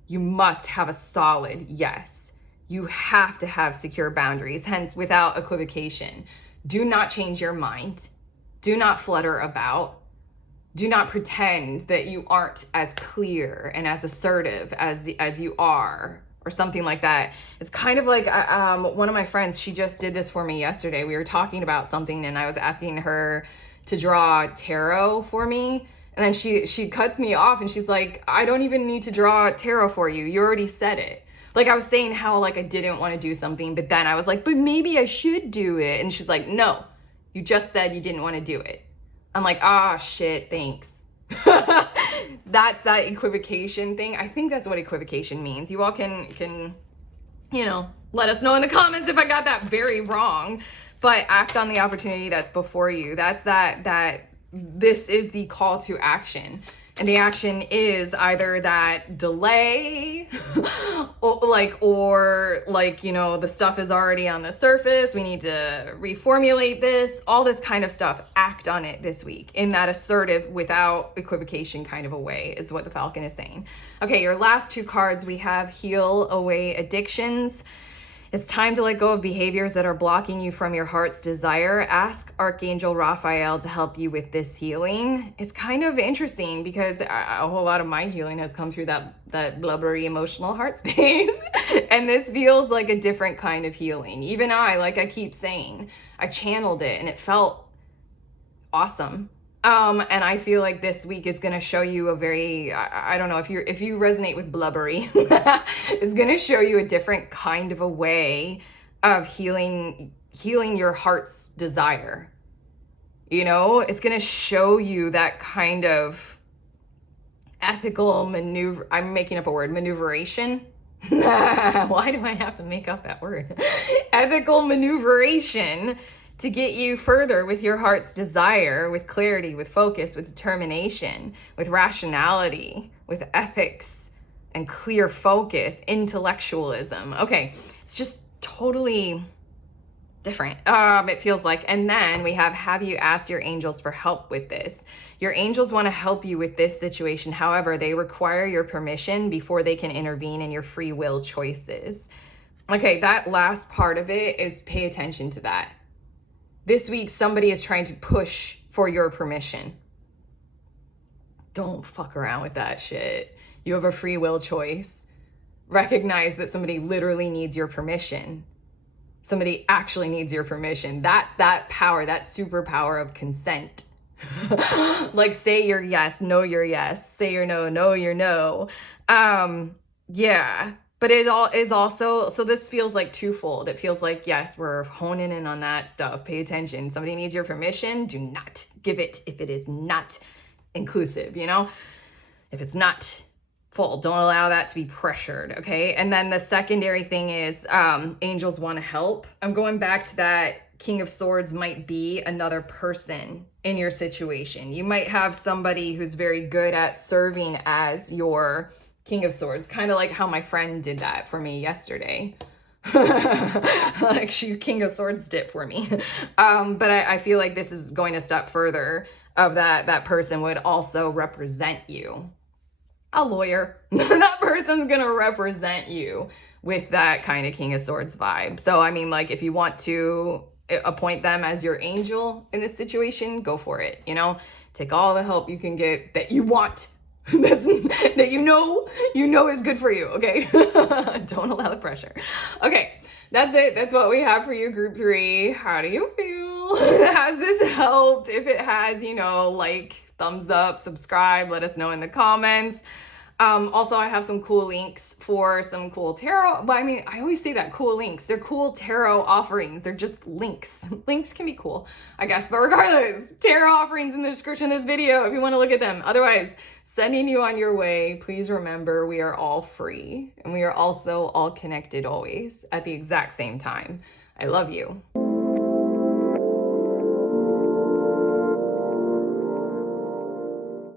You must have a solid yes. You have to have secure boundaries, hence without equivocation. Do not change your mind. Do not flutter about. Do not pretend that you aren't as clear and as assertive as you are or something like that. It's kind of like one of my friends, she just did this for me yesterday. We were talking about something and I was asking her to draw tarot for me. And then she cuts me off and she's like, I don't even need to draw tarot for you. You already said it. Like I was saying how like I didn't want to do something, but then I was like, but maybe I should do it. And she's like, no, you just said you didn't want to do it. I'm like, ah, shit, thanks. That's that equivocation thing. I think that's what equivocation means. You all can, you know, let us know in the comments if I got that very wrong. But act on the opportunity that's before you. That's that this is the call to action. And the action is either that delay or you know, the stuff is already on the surface. We need to reformulate this, all this kind of stuff. Act on it this week in that assertive without equivocation kind of a way is what the Falcon is saying. Okay, your last two cards, we have Heal Away Addictions. It's time to let go of behaviors that are blocking you from your heart's desire. Ask Archangel Raphael to help you with this healing. It's kind of interesting because a whole lot of my healing has come through that blubbery emotional heart space. And this feels like a different kind of healing. Even like I keep saying, I channeled it and it felt awesome. And I feel like this week is going to show you a very, I don't know if you resonate with blubbery, it's going to show you a different kind of a way of healing your heart's desire. You know, it's going to show you that kind of ethical maneuver. I'm making up a word, maneuveration. Why do I have to make up that word? Ethical maneuveration to get you further with your heart's desire, with clarity, with focus, with determination, with rationality, with ethics and clear focus, intellectualism. Okay, it's just totally different. It feels like. And then we have you asked your angels for help with this? Your angels want to help you with this situation. However, they require your permission before they can intervene in your free will choices. Okay, that last part of it is pay attention to that. This week, somebody is trying to push for your permission. Don't fuck around with that shit. You have a free will choice. Recognize that somebody literally needs your permission. Somebody actually needs your permission. That's that power, that superpower of consent. Like say your yes, no your yes. Say your no, no your no. Yeah. But it all is also, so this feels like twofold. It feels like, yes, we're honing in on that stuff. Pay attention. Somebody needs your permission. Do not give it if it is not inclusive, you know? If it's not full, don't allow that to be pressured, okay? And then the secondary thing is angels want to help. I'm going back to that King of Swords might be another person in your situation. You might have somebody who's very good at serving as your King of Swords, kind of like how my friend did that for me yesterday. Like she King of Swords did for me. But I feel like this is going a step further of that person would also represent you. A lawyer. That person's gonna represent you with that kind of King of Swords vibe. So I mean, like if you want to appoint them as your angel in this situation, go for it. You know, take all the help you can get that you want. That you know is good for you, okay? Don't allow the pressure. Okay, that's it. That's what we have for you, group 3. How do you feel? Has this helped? If it has, you know, like, thumbs up, subscribe, let us know in the comments. Also, I have some cool links for some cool tarot. But I mean, I always say that, cool links. They're cool tarot offerings. They're just links. Links can be cool, I guess. But regardless, tarot offerings in the description of this video if you want to look at them. Otherwise, sending you on your way. Please remember, we are all free. And we are also all connected always at the exact same time. I love you.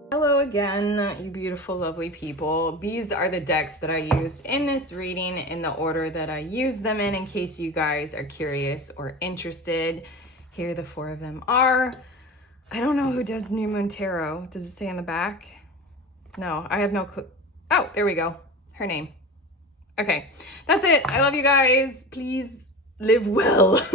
Hello again, you beautiful, lovely people. These are the decks that I used in this reading in the order that I used them in case you guys are curious or interested. Here the 4 of them are. I don't know who does New Moon Tarot. Does it say on the back? No, I have no clue. Oh, there we go. Her name. Okay, that's it. I love you guys. Please live well.